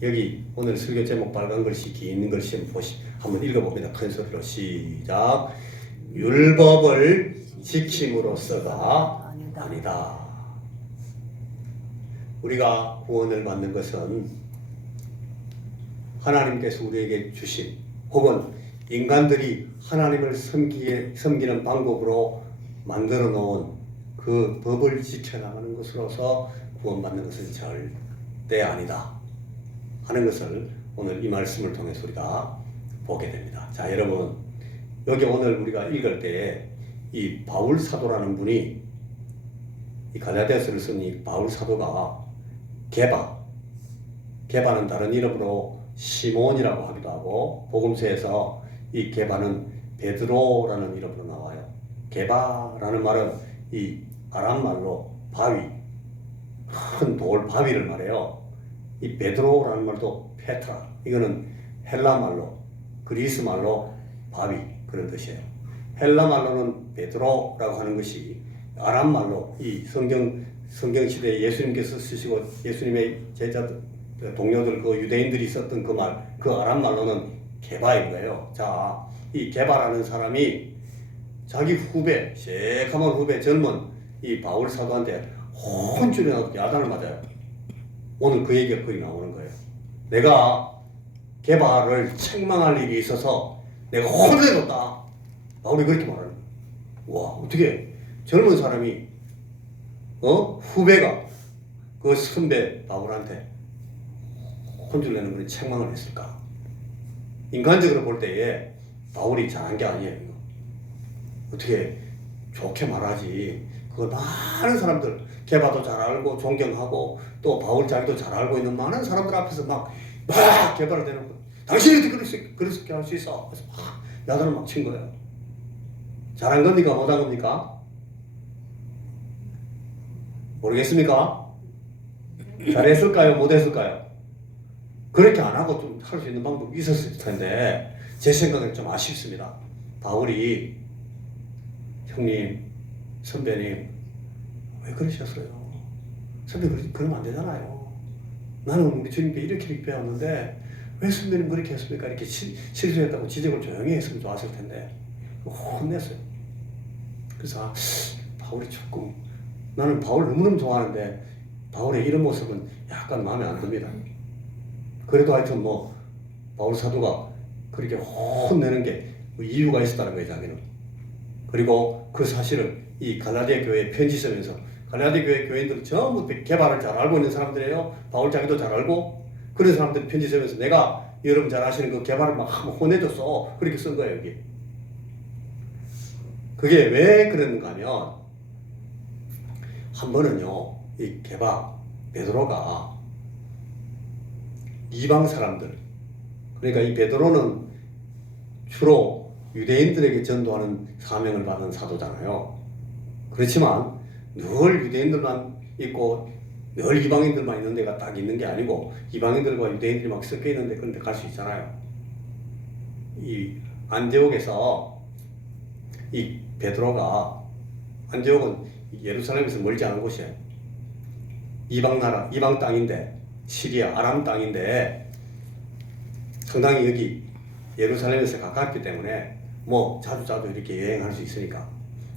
여기 오늘 설교 제목 빨간 글씨 긴 글씨 한번 읽어봅니다. 큰 소리로 시작. 율법을 지킴으로써가 아니다. 우리가 구원을 받는 것은 하나님께서 우리에게 주신 혹은 인간들이 하나님을 섬기는 방법으로 만들어 놓은 그 법을 지켜나가는 것으로서 구원받는 것은 절대 아니다 하는 것을 오늘 이 말씀을 통해서 우리가 보게 됩니다. 자, 여러분, 여기 오늘 우리가 읽을 때 이 바울 사도라는 분이 이 갈라디아서를 쓴 이 바울 사도가 게바는 다른 이름으로 시몬이라고 하기도 하고, 복음서에서 이 게바는 베드로라는 이름으로 나와요. 게바라는 말은 이 아람 말로 바위, 큰 돌 바위를 말해요. 이 베드로라는 말도 페트라, 이거는 헬라 말로, 그리스 말로 바위, 그런 뜻이에요. 헬라 말로는 베드로라고 하는 것이 아람 말로 이 성경 시대에 예수님께서 쓰시고 예수님의 제자들, 동료들, 그 유대인들이 썼던 그 말, 그 아람 말로는 게바인 거예요. 자, 이 게바라는 사람이 자기 후배, 새카만 후배, 젊은 이 바울 사도한테 혼쭐이 나서 야단을 맞아요. 오늘 그 얘기가 거기 나오는 거예요. 내가 게바를 책망할 일이 있어서 내가 혼내줬다. 바울이 그렇게 말하는 거예요. 와, 어떻게 젊은 사람이 후배가 그 선배 바울한테 혼쭐 내는 그런 책망을 했을까? 인간적으로 볼 때에 바울이 잘한 게 아니에요. 이거. 어떻게 좋게 말하지? 그거 많은 사람들, 게바도 잘 알고 존경하고 또 바울 자기도 잘 알고 있는 많은 사람들 앞에서 막 게바를 대놓고 당신이 그렇게 할 수 있어. 그래서 막 야단을 막 친 거예요. 잘한 겁니까? 못한 겁니까? 모르겠습니까? 잘했을까요? 못했을까요? 그렇게 안 하고 좀 할 수 있는 방법이 있었을 텐데 제 생각엔 좀 아쉽습니다. 바울이 형님, 선배님 왜 그러셨어요? 선배 그러면 안 되잖아요. 나는 우리 주님께 이렇게 배웠는데 왜 선배님 그렇게 했습니까? 이렇게 실수했다고 지적을 조용히 했으면 좋았을 텐데 혼냈어요. 그래서 바울이 조금, 나는 바울 너무너무 좋아하는데 바울의 이런 모습은 약간 마음에 안 듭니다. 그래도 하여튼 뭐 바울 사도가 그렇게 혼내는 게 이유가 있었다는 거예요, 자기는. 그리고 그 사실을 이 갈라디아 교회에 편지 쓰면서, 갈라디아 교회 교인들 전부 게바를 잘 알고 있는 사람들이에요. 바울 자기도 잘 알고, 그런 사람들 편지 쓰면서 내가 여러분 잘 아시는 그 게바를 막 한번 혼내줬어. 그렇게 쓴 거예요, 여기. 그게 왜 그런가 하면, 한 번은요, 이 게바, 베드로가 이방 사람들, 그러니까 이 베드로는 주로 유대인들에게 전도하는 사명을 받은 사도잖아요. 그렇지만 늘 유대인들만 있고 늘 이방인들만 있는 데가 딱 있는 게 아니고 이방인들과 유대인들이 막 섞여 있는데 그런 데 갈 수 있잖아요. 이 안디옥에서 이 베드로가, 안디옥은 예루살렘에서 멀지 않은 곳이에요. 이방 나라, 이방 땅인데, 시리아, 아람 땅인데 상당히 여기 예루살렘에서 가깝기 때문에 뭐 자주 이렇게 여행할 수 있으니까.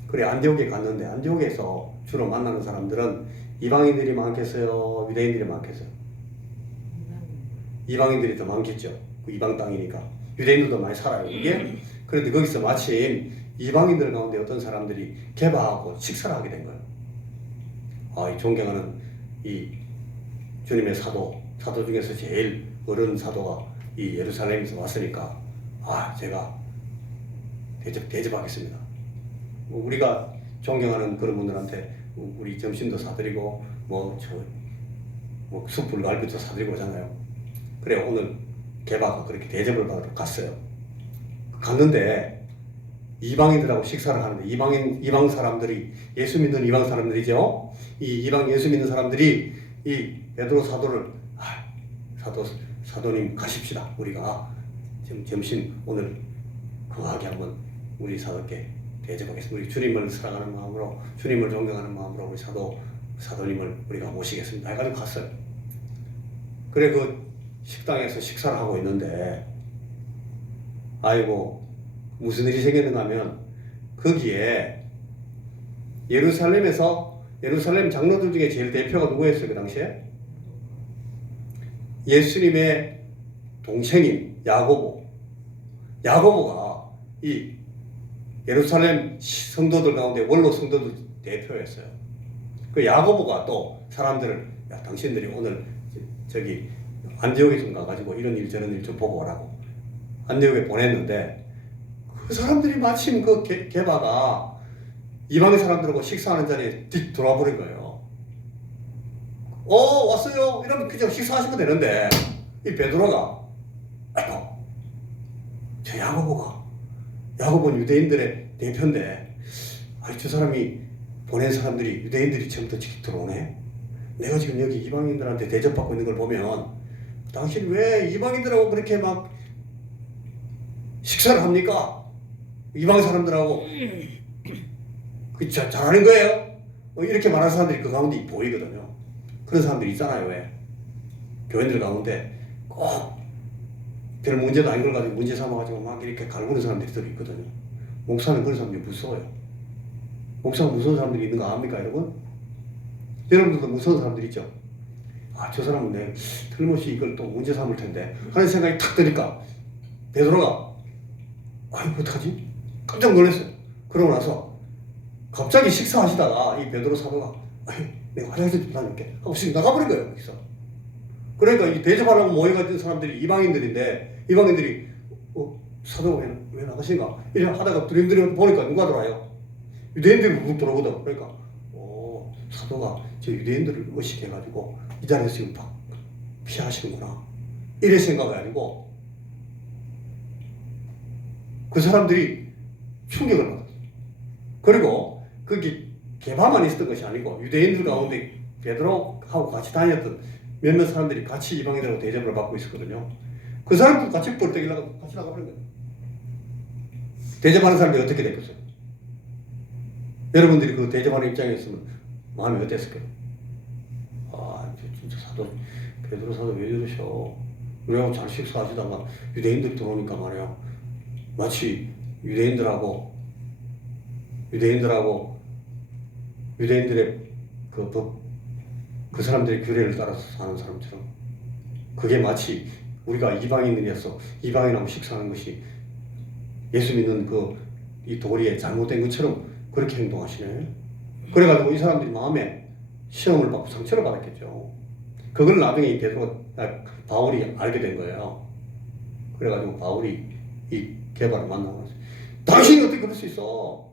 그래, 안디옥에 갔는데 안디옥에서 주로 만나는 사람들은 이방인들이 많겠어요? 유대인들이 많겠어요? 이방인들이 더 많겠죠. 그 이방 땅이니까. 유대인들도 많이 살아요, 이게. 그런데 거기서 마침 이방인들 가운데 어떤 사람들이 게바하고 식사를 하게 된 거예요. 이 존경하는 이 주님의 사도 중에서 제일 어른 사도가 이 예루살렘에서 왔으니까 제가 대접하겠습니다. 우리가 존경하는 그런 분들한테 우리 점심도 사드리고 숯불 갈비도 사드리고 오잖아요. 그래, 오늘 게바가 그렇게 대접을 받으러 갔어요. 갔는데 이방인들하고 식사를 하는데 이방 사람들이, 예수 믿는 이방 사람들이죠. 이 이방 예수 믿는 사람들이 이 베드로 사도를 사도님 가십시다. 우리가 지금 점심 오늘 거하게 한번 우리 사도께 대접하겠습니다. 우리 주님을 사랑하는 마음으로, 주님을 존경하는 마음으로 우리 사도님을 우리가 모시겠습니다. 해가지고 갔어요. 그래, 그 식당에서 식사를 하고 있는데 아이고 무슨 일이 생겼는가 하면 거기에 예루살렘 장로들 중에 제일 대표가 누구였어요? 그 당시에? 예수님의 동생인 야고보가 이 예루살렘 성도들 가운데 원로 성도들 대표였어요. 그 야고보가 또 사람들을 야 당신들이 오늘 저기 안디옥에 좀 가가지고 이런 일 저런 일 좀 보고 오라고 안디옥에 보냈는데 그 사람들이 마침 그 게바가 이방의 사람들하고 식사하는 자리에 딕 돌아와 버린 거예요. 왔어요. 이러면 그냥 식사하시면 되는데 이 베드로가 아이고 저 야고보는 유대인들의 대표인데 저 사람이 보낸 사람들이 유대인들이 처음부터 들어오네. 내가 지금 여기 이방인들한테 대접받고 있는 걸 보면 당신 왜 이방인들하고 그렇게 막 식사를 합니까? 이방 사람들하고 잘하는 거예요? 이렇게 말하는 사람들이 그 가운데 보이거든요. 그런 사람들이 있잖아요. 왜? 교인들 가운데 꼭 별 문제도 아닌 걸 가지고 문제 삼아가지고 막 이렇게 갈구는 사람들이 또 있거든요. 목사는 그런 사람들이 무서워요. 목사가 무서운 사람들이 있는 거 압니까, 여러분? 여러분들도 무서운 사람들 있죠? 저 사람은 내 틀림없이 이걸 또 문제 삼을 텐데 하는 생각이 탁 드니까 베드로가 어떡하지? 깜짝 놀랐어요. 그러고 나서 갑자기 식사하시다가 이 베드로 사도가 내가 화장실 좀 다녀올게 하고 씩 나가버린 거예요. 거기서. 그러니까 이 대접하려고 모여있던 사람들이 이방인들인데 이방인들이 사도가 왜 나가신가? 이래 하다가 두림두림 보니까 누가 들어와요? 유대인들이 묵 들어오거든. 그러니까 사도가 저 유대인들을 의식해가지고 이 자리에서 지금 피하시는구나 이래 생각해가지고 그 사람들이 충격을 받았어요. 그리고 거기 게바만 있었던 것이 아니고 유대인들 가운데 베드로하고 같이 다녔던 몇몇 사람들이 같이 이방인들하고 대접을 받고 있었거든요. 그 사람들 같이 벌떡이려고 같이 나가버린 거예요. 대접하는 사람들이 어떻게 됐겠어요? 여러분들이 그 대접하는 입장이었으면 마음이 어땠을까요? 진짜 베드로 사도 왜 이러셔? 우리하고 잘 식사하시다가 유대인들이 들어오니까 말이야. 마치 유대인들의 그 사람들의 규례를 따라서 사는 사람처럼 그게 마치 우리가 이방인이어서 이방인하고 식사하는 것이 예수 믿는 이 도리에 잘못된 것처럼 그렇게 행동하시네. 그래가지고 이 사람들이 마음에 시험을 받고 상처를 받았겠죠. 그걸 나중에 바울이 알게 된 거예요. 그래가지고 바울이 이 게바를 만나고 당신이 어떻게 그럴 수 있어?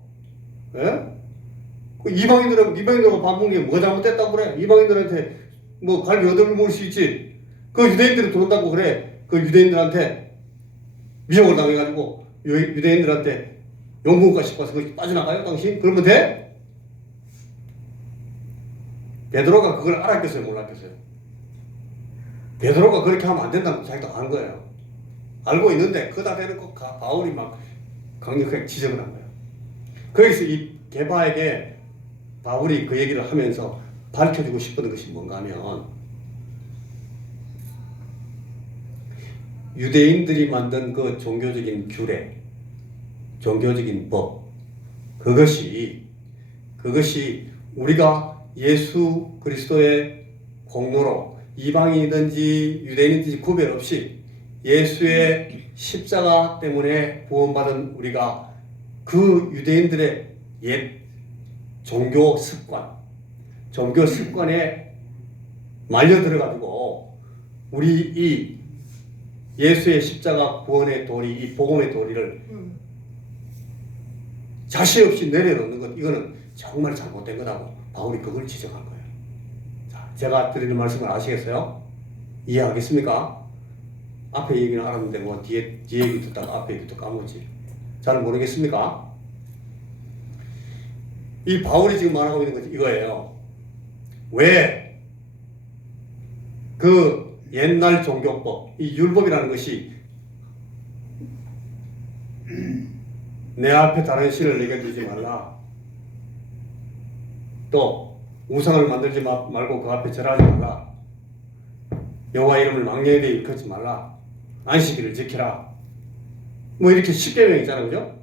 예? 그 이방인들하고 밥 먹는 게 뭐가 잘못됐다고 그래? 이방인들한테 뭐 갈비 얻어 먹을 수 있지. 그 유대인들이 들어온다고 그래. 그 유대인들한테 미혹을 당해가지고 유대인들한테 용궁가 싶어서 그렇게 빠져나가요, 당신? 그러면 돼? 베드로가 그걸 알았겠어요, 몰랐겠어요? 베드로가 그렇게 하면 안 된다는 자기도 아는 거예요. 알고 있는데 그다 대놓고 바울이 막 강력하게 지적을 한 거예요. 거기서 이 게바에게 바울이 그 얘기를 하면서 밝혀주고 싶었던 것이 뭔가 하면 유대인들이 만든 그 종교적인 규례, 종교적인 법, 그것이 우리가 예수 그리스도의 공로로 이방인이든지 유대인이든지 구별 없이 예수의 십자가 때문에 구원받은 우리가 그 유대인들의 옛 종교 습관에 말려 들어가지고 우리 이 예수의 십자가 구원의 도리, 이 복음의 도리를 자신 없이 내려놓는 것, 이거는 정말 잘못된 거라고 바울이 그걸 지적한 거예요. 자, 제가 드리는 말씀을 아시겠어요? 이해하겠습니까? 앞에 얘기는 알았는데 뭐 뒤에 얘기 듣다가 앞에 얘기 또 까먹지. 잘 모르겠습니까? 이 바울이 지금 말하고 있는 것이 이거예요. 왜 그 옛날 종교법, 이 율법이라는 것이 내 앞에 다른 신을 내게 두지 말라. 또 우상을 만들지 말고 그 앞에 절하지 말라. 여호와 이름을 망령에 대해 일컫지 말라. 안식일을 지키라. 뭐 이렇게 10계명 있잖아요. 그죠?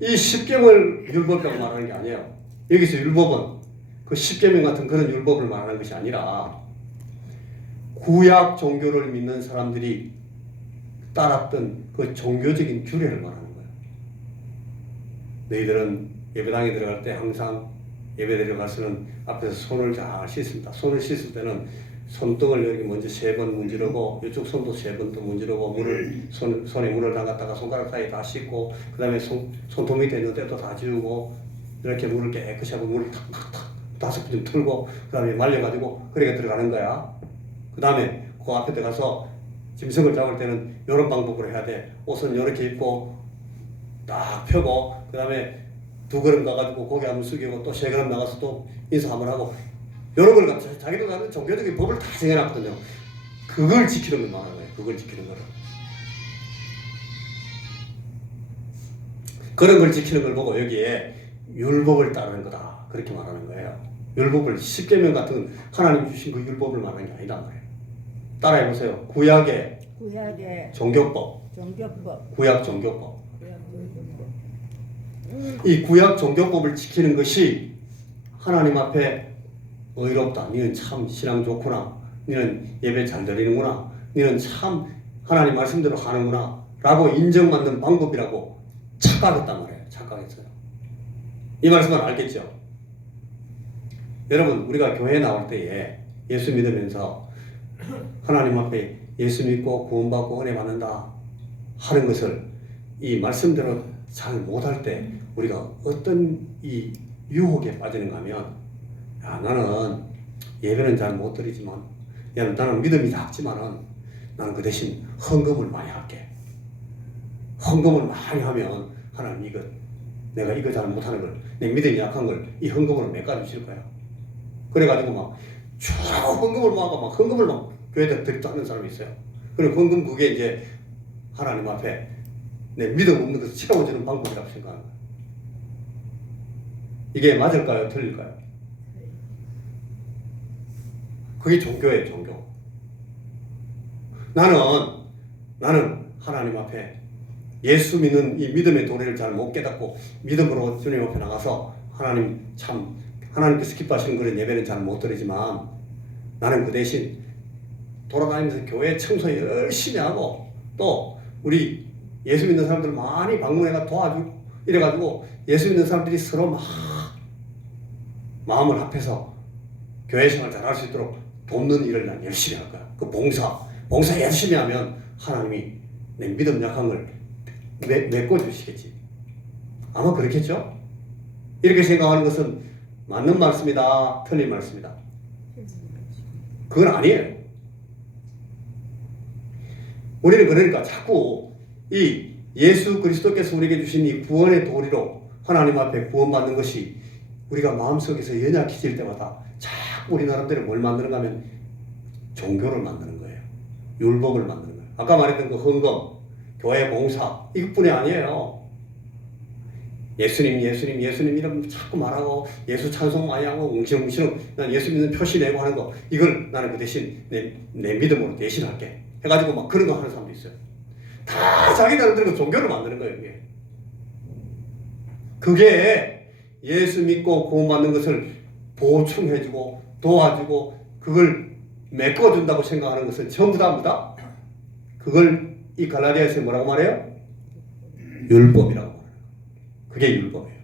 이 10계명을 율법이라고 말하는 게 아니에요. 여기서 율법은 그 10계명 같은 그런 율법을 말하는 것이 아니라 구약 종교를 믿는 사람들이 따랐던 그 종교적인 규례를 말하는 거예요. 너희들은 예배당에 들어갈 때 항상 예배 드려가서는 앞에서 손을 잘 씻습니다. 손을 씻을 때는 손등을 이렇게 먼저 3번 문지르고 이쪽 손도 3번 또 문지르고 손에 물을 담갔다가 손가락 사이에 다 씻고 그 다음에 손톱 밑에 있는 때도 다 지우고 이렇게 물을 깨끗이 하고 물을 탁탁탁 5번 좀 틀고 그 다음에 말려가지고 그렇게 들어가는 거야. 그 다음에 그 앞에 들어가서 짐승을 잡을 때는 이런 방법으로 해야 돼. 옷은 이렇게 입고 딱 펴고 그 다음에 2걸음 가가지고 고개 한번 숙이고 또 3걸음 나가서 또 인사 한번 하고 이런 걸 자기도 다른 종교적인 법을 다 정해놨거든요. 그걸 지키는 걸 말하는 거예요. 그걸 지키는 거를. 그런 걸 지키는 걸 보고 여기에 율법을 따르는 거다. 그렇게 말하는 거예요. 율법을 10계명 같은 하나님 주신 그 율법을 말하는 게 아니다 말이에요. 따라해보세요. 구약의 종교법. 구약 종교법. 이 구약 종교법을 지키는 것이 하나님 앞에 의롭다. 너는 참 신앙 좋구나. 너는 예배 잘 드리는구나. 너는 참 하나님 말씀대로 하는구나. 라고 인정받는 방법이라고 착각했단 말이에요. 착각했어요. 이 말씀은 알겠죠? 여러분, 우리가 교회에 나올 때에 예수 믿으면서 하나님 앞에 예수 믿고 구원받고 은혜 받는다 하는 것을 이 말씀대로 잘 못할 때 우리가 어떤 이 유혹에 빠지는가 하면 야, 나는 예배는 잘 못 드리지만 야, 나는 믿음이 작지만은 나는 그 대신 헌금을 많이 할게. 헌금을 많이 하면 하나님 이거 내가 이거 잘 못하는 걸 내 믿음이 약한 걸 이 헌금으로 메꿔 주실 거야. 그래가지고 막 쭉 헌금을 막 헌금을 막 교회에 드리지 않는 사람이 있어요. 그리고 헌금 그게 이제 하나님 앞에 내 믿음 없는 것을 채워주는 방법이라고 생각하는 거예요. 이게 맞을까요? 틀릴까요? 그게 종교예요, 종교. 나는 하나님 앞에 예수 믿는 이 믿음의 도리를 잘 못 깨닫고 믿음으로 주님 앞에 나가서 하나님 참 하나님께서 기뻐하시는 그런 예배는 잘 못 드리지만 나는 그 대신 돌아다니면서 교회 청소 열심히 하고 또 우리 예수 믿는 사람들 많이 방문해가 도와주고 이래가지고 예수 믿는 사람들이 서로 막 마음을 합해서 교회 생활 잘할 수 있도록 돕는 일을 난 열심히 할 거야. 그 봉사 열심히 하면 하나님이 내 믿음 약한 걸 메꿔주시겠지. 아마 그렇겠죠? 이렇게 생각하는 것은 맞는 말씀이다, 틀린 말씀이다. 그건 아니에요. 우리는 그러니까 자꾸 이 예수 그리스도께서 우리에게 주신 이 구원의 도리로 하나님 앞에 구원받는 것이 우리가 마음속에서 연약해질 때마다 자꾸 우리 나름대로 뭘 만드는가 하면 종교를 만드는 거예요. 율법을 만드는 거예요. 아까 말했던 그 헌금, 교회 봉사 이것뿐이 아니에요. 예수님 이름 자꾸 말하고 예수 찬송 많이 하고 웅시렁웅시렁 난 예수 믿는 표시 내고 하는 거 이걸 나는 그 대신 내 믿음으로 대신할게 해가지고 막 그런 거 하는 사람도 있어요. 다 자기 나름대로 종교를 만드는 거예요. 그게 예수 믿고 구원받는 것을 보충해주고 도와주고 그걸 메꿔준다고 생각하는 것은 전부 다 뭐다? 그걸 이 갈라디아에서 뭐라고 말해요? 율법이라고 말해요. 그게 율법이에요.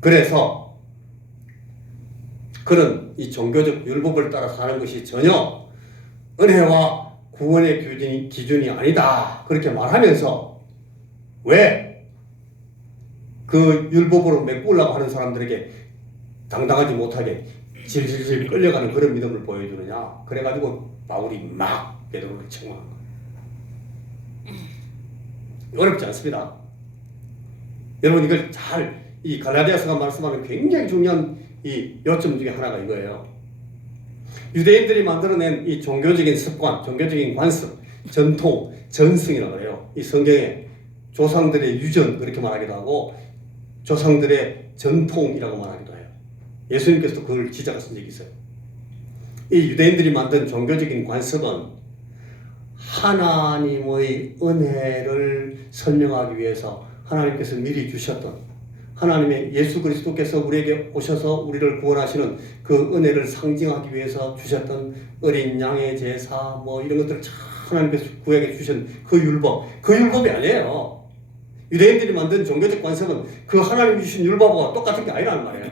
그래서 그런 이 종교적 율법을 따라 사는 것이 전혀 은혜와 구원의 기준이 아니다. 그렇게 말하면서 왜 그 율법으로 메꾸려고 하는 사람들에게 당당하지 못하게 질질질 끌려가는 그런 믿음을 보여주느냐. 그래가지고 바울이 막 베드로를 책망한 거예요. 어렵지 않습니다. 여러분 이걸 이 갈라디아서가 말씀하는 굉장히 중요한 이 요점 중에 하나가 이거예요. 유대인들이 만들어낸 이 종교적인 습관, 종교적인 관습, 전통, 전승이라고 해요. 이 성경에 조상들의 유전 그렇게 말하기도 하고 조상들의 전통이라고 말하기도 해요. 예수님께서도 그걸 지적하신 적이 있어요. 이 유대인들이 만든 종교적인 관습은 하나님의 은혜를 설명하기 위해서 하나님께서 미리 주셨던, 하나님의 예수 그리스도께서 우리에게 오셔서 우리를 구원하시는 그 은혜를 상징하기 위해서 주셨던 어린 양의 제사 이런 것들을 하나님께서 구약에 주신 그 율법이 아니에요. 유대인들이 만든 종교적 관습은 그 하나님이 주신 율법과 똑같은 게 아니라는 말이에요.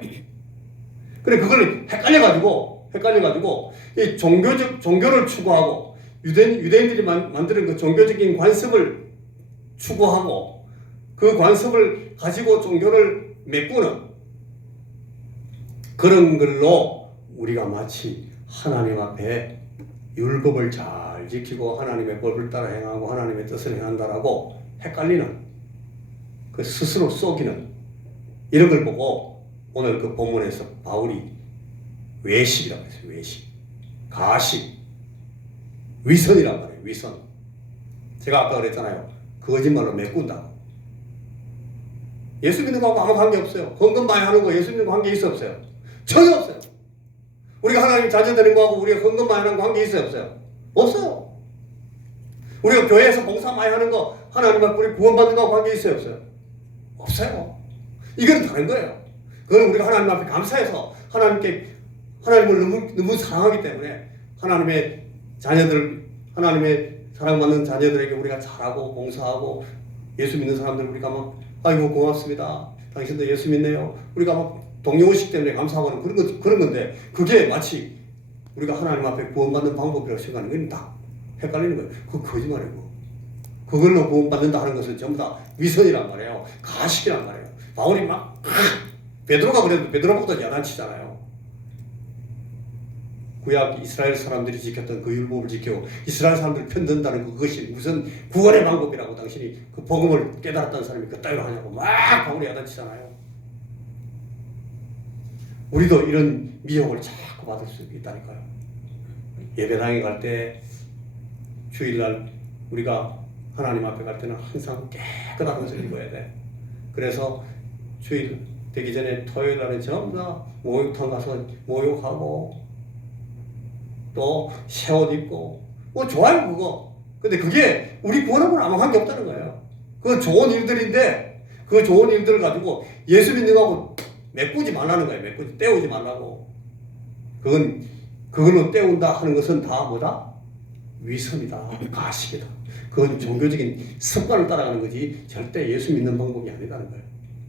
그래 그걸 헷갈려가지고 이 종교를 추구하고 유대인들이 만드는 그 종교적인 관습을 추구하고 그 관습을 가지고 종교를 메꾸는 그런 걸로 우리가 마치 하나님 앞에 율법을 잘 지키고 하나님의 법을 따라 행하고 하나님의 뜻을 행한다라고 헷갈리는, 그 스스로 속이는 이런 걸 보고 오늘 그 본문에서 바울이 외식이라고 했어요. 외식, 가식, 위선이란 말이에요. 위선. 제가 아까 그랬잖아요. 거짓말로 메꾼다. 예수 믿는 거하고 아무 관계 없어요. 헌금 많이 하는 거 예수 믿는 거 관계 있어 없어요? 전혀 없어요. 우리가 하나님 자녀 되는 거하고 우리가 헌금 많이 하는 거 관계 있어요 없어요? 없어요. 우리가 교회에서 봉사 많이 하는 거 하나님 앞에 우리 구원받는 거하고 관계 있어요 없어요? 없어요. 이건 다른 거예요. 그건 우리가 하나님 앞에 감사해서 하나님을 너무 사랑하기 때문에 하나님의 사랑받는 자녀들에게 우리가 잘하고 봉사하고 예수 믿는 사람들 우리가 막 아이고 고맙습니다. 당신도 예수 믿네요. 우리가 막 동료의식 때문에 감사하고 그런 건데 그게 마치 우리가 하나님 앞에 구원받는 방법이라고 생각하는 건 다 헷갈리는 거예요. 그거 거짓말이고 그걸로 구원받는다 하는 것은 전부 다 위선이란 말이에요. 가식이란 말이에요. 바울이 막 베드로가 그래도 베드로보다 야단치잖아요. 구약 이스라엘 사람들이 지켰던 그 율법을 지키고 이스라엘 사람들을 편든다는 그것이 무슨 구원의 방법이라고 당신이 그 복음을 깨달았다는 사람이 그따위로 하냐고 막 바울이 야단치잖아요. 우리도 이런 미혹을 자꾸 받을 수 있다니까요. 예배당에 갈 때 주일날 우리가 하나님 앞에 갈 때는 항상 깨끗한 것을 입어야 돼. 그래서 주일 되기 전에 토요일 날은 전부 다 목욕탕 가서 목욕하고 또 새 옷 입고 좋아요 그거. 근데 그게 우리 구원하고는 아무 관계 없다는 거예요. 그건 좋은 일들인데 그 좋은 일들을 가지고 예수 믿는 거하고 메꾸지 말라는 거예요. 때우지 말라고. 그걸로 때운다 하는 것은 다 뭐다? 위선이다. 가식이다. 그건 종교적인 습관을 따라가는 거지 절대 예수 믿는 방법이 아니라는 거예요.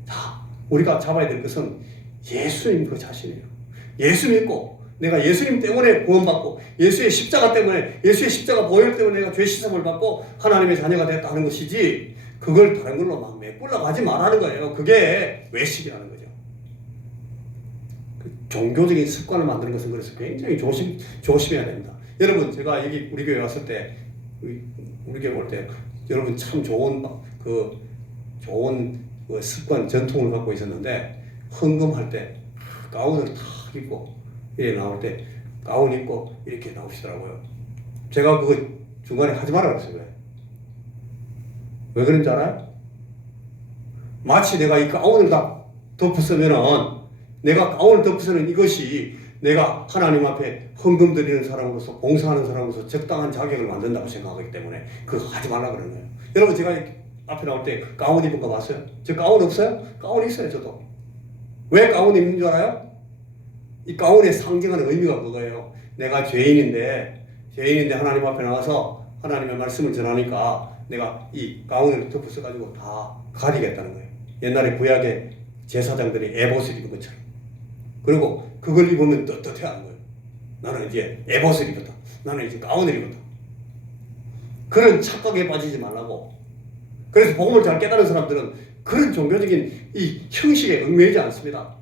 자, 우리가 잡아야 될 것은 예수님 그 자신이에요. 예수 믿고 내가 예수님 때문에 구원받고 예수의 십자가 때문에 예수의 십자가 보혈 때문에 내가 죄 씻음을 받고 하나님의 자녀가 됐다 하는 것이지 그걸 다른 걸로 막 메꾸려고 하지 말라는 거예요. 그게 외식이라는 거죠. 그 종교적인 습관을 만드는 것은 그래서 굉장히 조심해야 됩니다. 여러분 제가 여기 우리 교회 왔을 때 우리 교회 올 때 여러분 참 좋은 습관 전통을 갖고 있었는데 헌금할 때 가운을 탁 입고 이렇게 나올 때 가운 입고 이렇게 나오시더라고요. 제가 그거 중간에 하지 말라 그랬어요. 왜 그런지 알아요? 마치 내가 이 가운을 다 덮었으면은 내가 가운을 덮으면 이것이 내가 하나님 앞에 헌금 드리는 사람으로서 봉사하는 사람으로서 적당한 자격을 만든다고 생각하기 때문에 그거 하지 말라 그러는 거예요. 여러분 제가 앞에 나올 때 가운 입은 거 봤어요? 저 가운 없어요? 가운 있어요 저도. 왜 가운 입는 줄 알아요? 이 가운에 상징하는 의미가 그거예요. 내가 죄인인데 하나님 앞에 나와서 하나님의 말씀을 전하니까 내가 이 가운을 덮어서가지고 다 가리겠다는 거예요. 옛날에 구약의 제사장들이 에봇을 입은 것처럼. 그리고 그걸 입으면 떳떳해 하는 거예요. 나는 이제 에봇을 입었다. 나는 이제 가운을 입었다. 그런 착각에 빠지지 말라고. 그래서 복음을 잘 깨달은 사람들은 그런 종교적인 이 형식에 얽매이지 않습니다.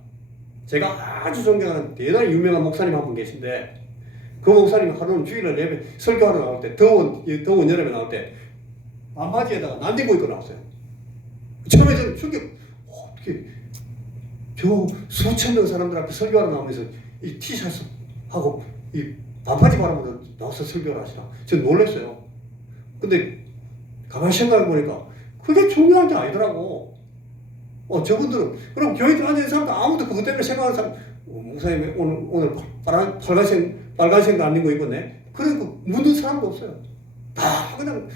제가 아주 존경하는 대단히 유명한 목사님 한 분 계신데 그 목사님 하루는 주일날 예배 설교하러 나올 때 더운 여름에 나올 때 반바지에다가 난딩고 입고 나왔어요. 처음에 저는 충격, 어떻게 저 수천 명 사람들 앞에 설교하러 나오면서 이 티셔츠 하고 이 반바지 바람으로 나와서 설교를 하시나. 저는 놀랐어요. 근데 가만히 생각해 보니까 그게 중요한 게 아니더라고. 저분들은 그럼 교회 들어 앉아있는 사람도 아무도 그것 때문에 생각하는 사람 목사님 오늘 빨간색 빨간색 낯익고 입었네. 그런 거 묻는 사람도 없어요. 다 그냥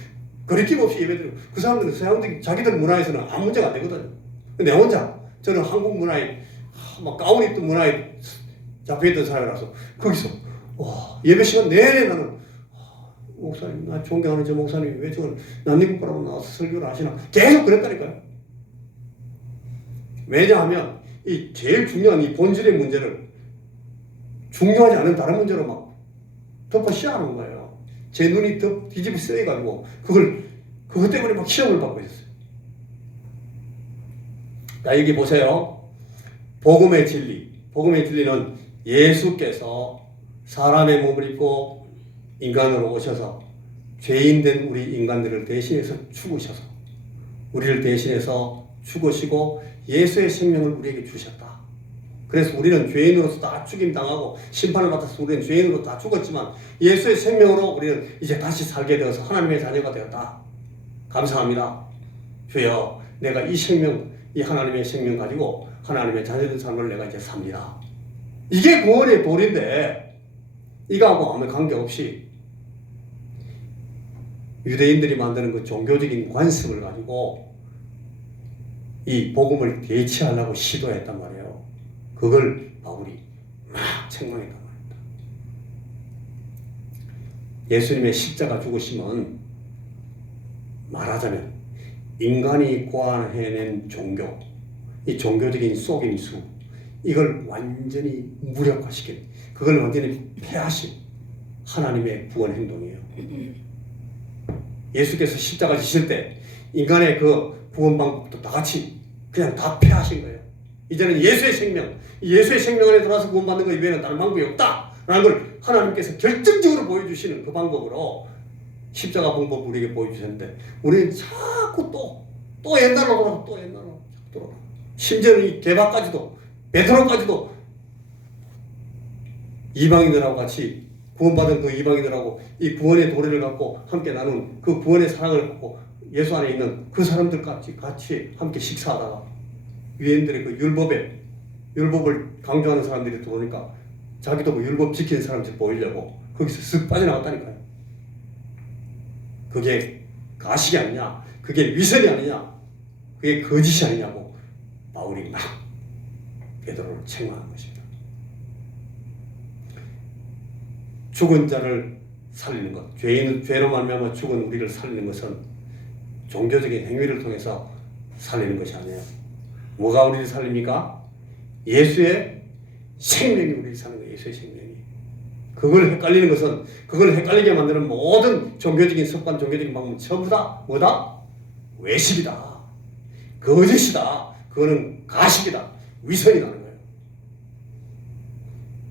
거리낌 없이 예배드리고 그 사람들은 서양적 자기들 문화에서는 아무 문제가 안 되거든요. 내 혼자 저는 한국 문화에 막 가운 입던 문화에 잡혀있던 사람이라서 거기서 예배 시간 내내 나는 목사님 나 존경하는 저 목사님이 왜 저걸 낯익고라고 나와서 설교를 하시나 계속 그랬다니까요. 왜냐하면 이 제일 중요한 이 본질의 문제를 중요하지 않은 다른 문제로 막 덮어 씌워하는 거예요. 제 눈이 더 뒤집어 쓰여가지고 그것 때문에 막 시험을 받고 있었어요. 자, 여기 보세요. 복음의 진리. 복음의 진리는 예수께서 사람의 몸을 입고 인간으로 오셔서 죄인된 우리 인간들을 대신해서 죽으셔서 우리를 대신해서 죽으시고 예수의 생명을 우리에게 주셨다. 그래서 우리는 죄인으로서 다 죽임당하고 심판을 받아서 우리는 죄인으로 다 죽었지만 예수의 생명으로 우리는 이제 다시 살게 되어서 하나님의 자녀가 되었다. 감사합니다. 주여, 내가 이 생명, 이 하나님의 생명 가지고 하나님의 자녀된 삶을 내가 이제 삽니다. 이게 구원의 도리인데 이거하고 아무 관계없이 유대인들이 만드는 그 종교적인 관습을 가지고 이 복음을 대체하려고 시도했단 말이에요. 그걸 바울이 막 책망했단 말입니다. 예수님의 십자가 죽으심은 말하자면 인간이 고안해낸 종교, 이 종교적인 속임수, 이걸 완전히 무력화시킨, 그걸 완전히 폐하신 하나님의 구원 행동이에요. 예수께서 십자가 지실 때 인간의 그 구원 방법도 다 같이 그냥 다 폐하신 거예요. 이제는 예수의 생명, 예수의 생명 안에 들어와서 구원받는 것 이외에는 다른 방법이 없다라는 걸 하나님께서 결정적으로 보여주시는 그 방법으로 십자가 방법을 우리에게 보여주셨는데 우리는 자꾸 또 옛날로 돌아가고 또 옛날로 돌아가고 심지어는 이 게바까지도 베드로까지도 이방인들하고 같이 구원받은 그 이방인들하고 이 구원의 도리를 갖고 함께 나눈 그 구원의 사랑을 갖고 예수 안에 있는 그 사람들까지 같이 함께 식사하다가 유대인들의 그 율법을 강조하는 사람들이 들어오니까 자기도 그 율법 지키는 사람들 보이려고 거기서 쓱 빠져나갔다니까요. 그게 가식이 아니냐, 그게 위선이 아니냐, 그게 거짓이 아니냐고 바울이 막 베드로를 책망한 것입니다. 죽은 자를 살리는 것, 죄로 말미암아 죽은 우리를 살리는 것은 종교적인 행위를 통해서 살리는 것이 아니에요. 뭐가 우리를 살립니까? 예수의 생명이 우리를 사는 거예요. 예수의 생명이. 그걸 헷갈리는 것은, 그걸 헷갈리게 만드는 모든 종교적인 습관, 종교적인 방법은 전부 다 뭐다? 외식이다. 거짓이다. 그거는 가식이다. 위선이 나는 거예요.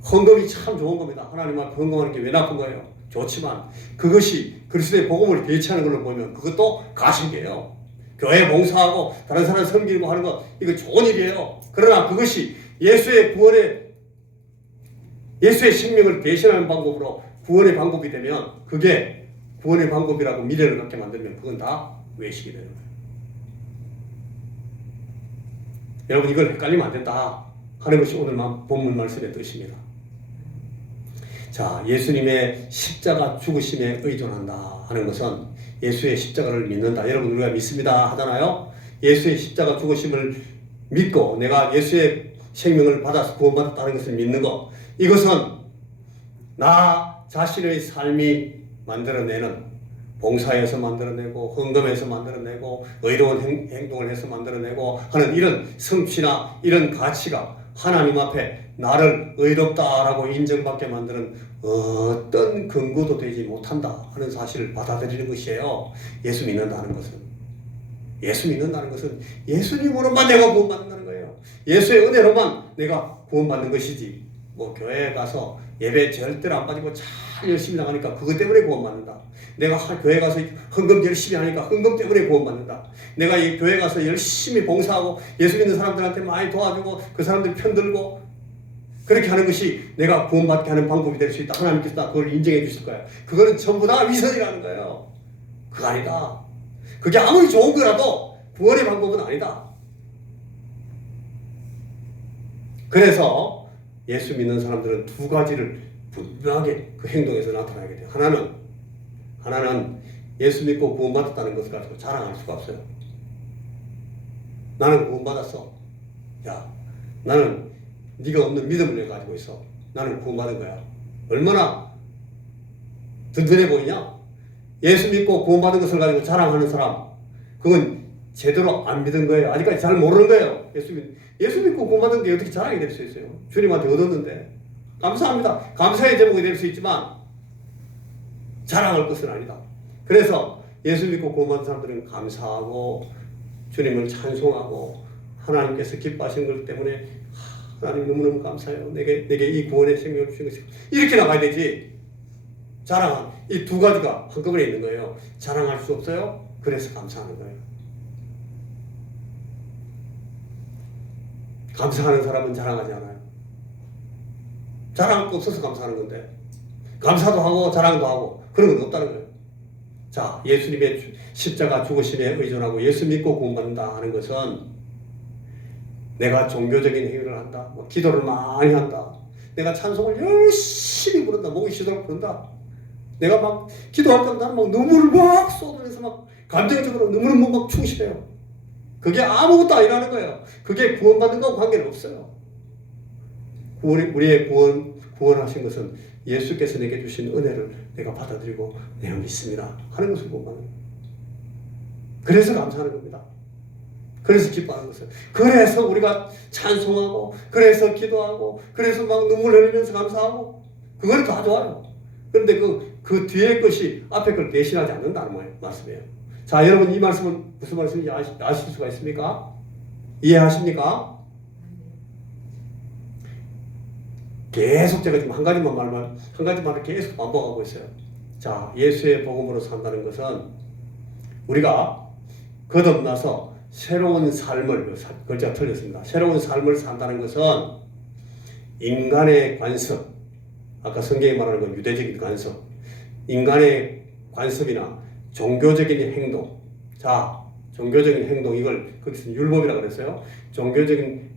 헌금이 참 좋은 겁니다. 하나님 앞에 헌금하는 게 왜 나쁜 거예요? 좋지만 그것이 그리스도의 복음을 대체하는 걸로 보면 그것도 가식이에요. 교회 봉사하고 다른 사람 섬기고 하는 거 이거 좋은 일이에요. 그러나 그것이 예수의 생명을 대신하는 방법으로 구원의 방법이 되면 그게 구원의 방법이라고 미래를 갖게 만들면 그건 다 외식이 되는 거예요. 여러분 이걸 헷갈리면 안 된다 하는 것이 오늘 본문 말씀의 뜻입니다. 자, 예수님의 십자가 죽으심에 의존한다 하는 것은 예수의 십자가를 믿는다. 여러분 우리가 믿습니다 하잖아요. 예수의 십자가 죽으심을 믿고 내가 예수의 생명을 받아서 구원받았다는 것을 믿는 것, 이것은 나 자신의 삶이 만들어내는 봉사에서 만들어내고 헌금에서 만들어내고 의로운 행동을 해서 만들어내고 하는 이런 성취나 이런 가치가 하나님 앞에 나를 의롭다라고 인정받게 만드는 어떤 근거도 되지 못한다 하는 사실을 받아들이는 것이에요. 예수 믿는다는 것은. 예수 믿는다는 것은 예수님으로만 내가 구원받는다는 거예요. 예수의 은혜로만 내가 구원받는 것이지, 뭐 교회에 가서 예배 절대로 안 빠지고 잘 열심히 나가니까 그것 때문에 구원받는다. 내가 교회 가서 헌금 열심히 하니까 헌금 때문에 구원받는다. 내가 이 교회 가서 열심히 봉사하고 예수 믿는 사람들한테 많이 도와주고 그 사람들 편들고 그렇게 하는 것이 내가 구원받게 하는 방법이 될 수 있다. 하나님께서 다 그걸 인정해 주실 거예요. 그거는 전부 다 위선이라는 거예요. 그거 아니다. 그게 아무리 좋은 거라도 구원의 방법은 아니다. 그래서 예수 믿는 사람들은 두 가지를 분명하게 그 행동에서 나타나게 돼요. 하나는 예수 믿고 구원받았다는 것을 가지고 자랑할 수가 없어요. 나는 구원받았어. 야, 나는 네가 없는 믿음을 가지고 있어. 나는 구원받은 거야. 얼마나 든든해 보이냐? 예수 믿고 구원받은 것을 가지고 자랑하는 사람, 그건 제대로 안 믿은 거예요. 아직까지 잘 모르는 거예요. 예수 믿고 구원받은 게 어떻게 자랑이 될 수 있어요? 주님한테 얻었는데. 감사합니다. 감사의 제목이 될 수 있지만 자랑할 것은 아니다. 그래서 예수 믿고 구원받은 사람들은 감사하고 주님을 찬송하고 하나님께서 기뻐하시는 것 때문에 하나님 너무너무 감사해요. 내게 이 구원의 생명을 주신 것이 이렇게 나가야 되지. 자랑, 이 두 가지가 한꺼번에 있는 거예요. 자랑할 수 없어요. 그래서 감사하는 거예요. 감사하는 사람은 자랑하지 않아요. 자랑할 거 없어서 감사하는 건데 감사도 하고 자랑도 하고 그런 건 없다는 거예요. 자, 예수님의 십자가 죽으심에 의존하고 예수 믿고 구원받는다 하는 것은 내가 종교적인 행위를 한다, 기도를 많이 한다, 내가 찬송을 열심히 부른다, 목이 쉬도록 부른다, 내가 막 기도할 때 나는 막 눈물을 막 쏟으면서 막 감정적으로 눈물을 막 충실해요. 그게 아무것도 아니라는 거예요. 그게 구원받는 거하고 관계는 없어요. 우리의 구원하신 것은 예수께서 내게 주신 은혜를 내가 받아들이고 내가 믿습니다 하는 것을 구원받는 거예요. 그래서 감사하는 겁니다. 그래서 기뻐하는 것을. 그래서 우리가 찬송하고, 그래서 기도하고, 그래서 막 눈물 흘리면서 감사하고, 그건 다 좋아요. 그런데 그 뒤에 것이 앞에 걸 대신하지 않는다는 말씀이에요. 자, 여러분 이 말씀은 무슨 말씀인지 아실 수가 있습니까? 이해하십니까? 계속 제가 지금 한 가지 말을 계속 반복하고 있어요. 자, 예수의 복음으로 산다는 것은 우리가 거듭나서 새로운 삶을, 글자가 틀렸습니다. 새로운 삶을 산다는 것은 인간의 관습, 아까 성경이 말하는 건 유대적인 관습, 인간의 관습이나 종교적인 행동. 자, 종교적인 행동, 이걸 거기서 율법이라고 그랬어요. 종교적인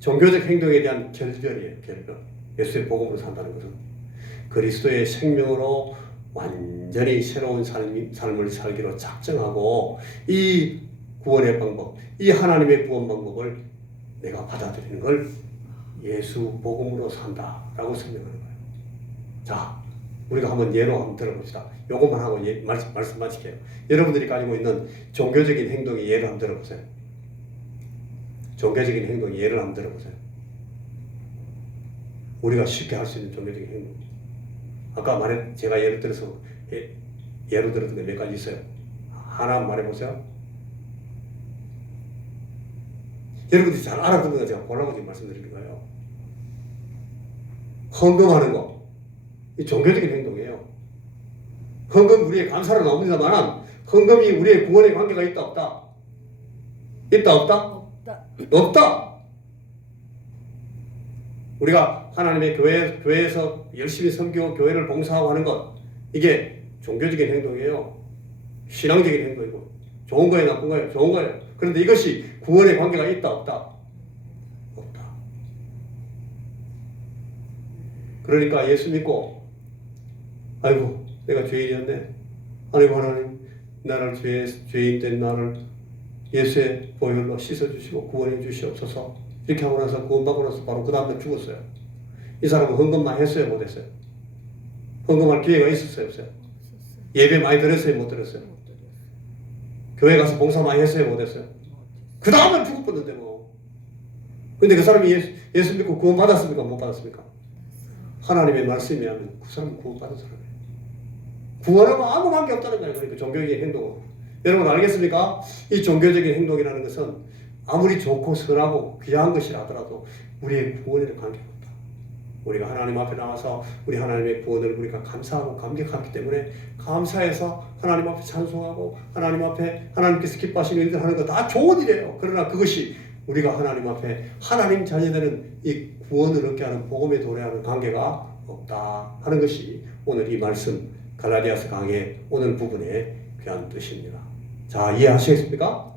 종교적 행동에 대한 결별이에요. 결별. 예수의 복음으로 산다는 것은 그리스도의 생명으로 완전히 새로운 삶을 살기로 작정하고 이 구원의 방법, 이 하나님의 구원 방법을 내가 받아들이는 걸 예수 복음으로 산다라고 설명하는 거예요. 자, 우리가 한번 예로 한번 들어봅시다. 요것만 하고 말씀 마칠게요. 여러분들이 가지고 있는 종교적인 행동의 예를 한번 들어보세요. 종교적인 행동의 예를 한번 들어보세요. 우리가 쉽게 할 수 있는 종교적인 행동. 아까 제가 예를 들어서 예로 들었던 게 몇 가지 있어요. 하나 말해보세요. 여러분들이 잘 알아듣는 거 제가 보라고 지금 말씀드리는 거예요. 헌금하는 거. 이 종교적인 행동이에요. 헌금 우리의 감사로 나옵니다만 헌금이 우리의 구원에 관계가 있다 없다? 있다 없다? 없다. 우리가 하나님의 교회에서 열심히 섬기고 교회를 봉사하고 하는 것, 이게 종교적인 행동이에요. 신앙적인 행동이고 좋은 거예요, 나쁜 거예요? 좋은 거예요. 그런데 이것이 구원에 관계가 있다 없다? 없다. 그러니까 예수 믿고 아이고 내가 죄인이었네, 아이고 하나님 나를 죄인된 나를 예수의 보혈로 씻어주시고 구원해 주시옵소서. 이렇게 하고 나서 구원받고 나서 바로 그 다음날 죽었어요. 이 사람은 헌금만 했어요, 못했어요? 헌금할 기회가 있었어요, 없어요? 예배 많이 드렸어요, 못 드렸어요? 교회 가서 봉사 많이 했어요, 못했어요? 그 다음날 죽었거든요, 뭐. 근데 그 사람이 예수 믿고 구원받았습니까, 못 받았습니까? 하나님의 말씀이 하면 그 사람은 구원받은 사람이에요. 구원하고 아무 관계 없다는 거예요. 그러니까 종교적인 행동은. 여러분 알겠습니까? 이 종교적인 행동이라는 것은 아무리 좋고 선하고 귀한 것이라 하더라도 우리의 구원에는 관계가 없다. 우리가 하나님 앞에 나와서 우리 하나님의 구원을 우리가 감사하고 감격하기 때문에 감사해서 하나님 앞에 찬송하고 하나님 앞에 하나님께서 기뻐하시는 일들 하는 거 다 좋은 일이에요. 그러나 그것이 우리가 하나님 앞에 하나님 자녀되는 이 구원을 얻게 하는 복음에 도래하는 관계가 없다 하는 것이 오늘 이 말씀 갈라디아서 강의 오늘 부분의 귀한 뜻입니다. 자, 이해하시겠습니까?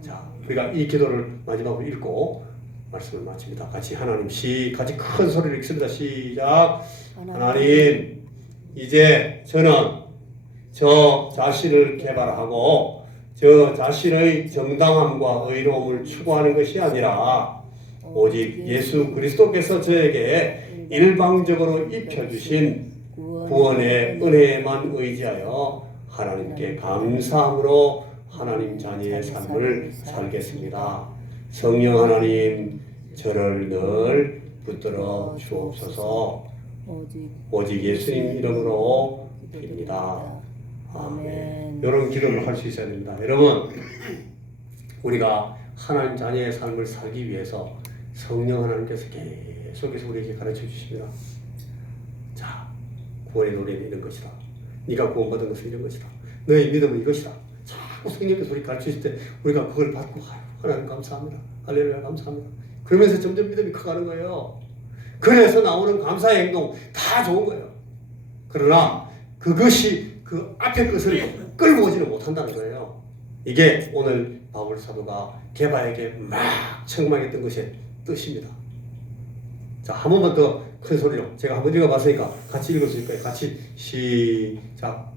자, 우리가 이 기도를 마지막으로 읽고 말씀을 마칩니다. 같이 하나님 같이 큰 소리를 읽습니다. 시작. 하나님, 이제 저는 저 자신을 개발하고 저 자신의 정당함과 의로움을 추구하는 것이 아니라 오직 예수 그리스도께서 저에게 일방적으로 입혀주신 구원의 은혜에만 의지하여 하나님께 감사함으로 하나님 자녀의 삶을 살겠습니다. 성령 하나님, 저를 늘 붙들어 주옵소서. 오직 예수님 이름으로 빕니다. 아멘. 이런 기도를 할 수 있어야 됩니다. 여러분, 우리가 하나님 자녀의 삶을 살기 위해서 성령 하나님께서 계속해서 우리에게 가르쳐 주십니다. 자, 구원의 노래는 이런 것이다. 네가 구원받은 것은 이런 것이다. 너의 믿음은 이것이다. 자꾸 성령께서 우리 가르쳐 주실 때 우리가 그걸 받고 하나님 감사합니다. 할렐루야 감사합니다. 그러면서 점점 믿음이 커가는 거예요. 그래서 나오는 감사의 행동 다 좋은 거예요. 그러나 그것이 그 앞에 것을 끌고 오지는 못한다는 거예요. 이게 오늘 바울 사도가 게바에게 막 책망했던 것의 뜻입니다. 자, 한 번만 더 큰 소리로 제가 한번 읽어봤으니까 같이 읽어줄 거예요. 같이 시작.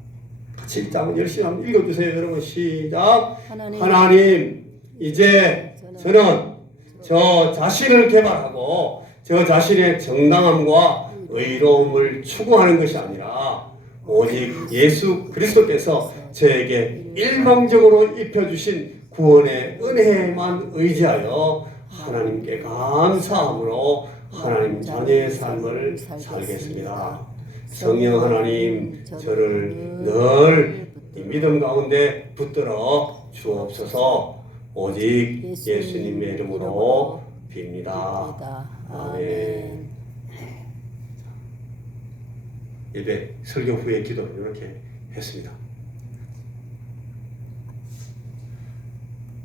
같이 읽자면 열심히 한번 읽어주세요. 여러분 시작. 하나님, 이제 저는 저 자신을 개발하고 저 자신의 정당함과 의로움을 추구하는 것이 아니라 오직 예수 그리스도께서 저에게 일방적으로 입혀주신 구원의 은혜에만 의지하여 하나님께 감사함으로 하나님 자녀의 삶을 살겠습니다. 성령 하나님, 저를 늘 믿음 가운데 붙들어 주옵소서. 오직 예수님의 이름으로 빕니다. 아멘. 예배 설교 후에 기도를 이렇게 했습니다.